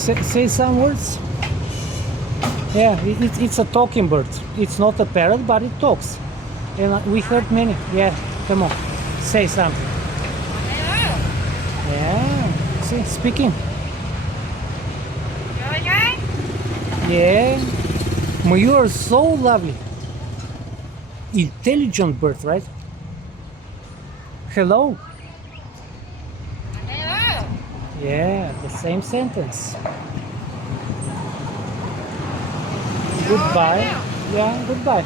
Say some words. Yeah, it's a talking bird. It's not a parrot, but it talks. And we heard many. Yeah, come on, say something. Yeah, see, speaking. Yeah, you are so lovely. Intelligent bird, right? Hello. Yeah, the same sentence. Goodbye. Yeah, goodbye.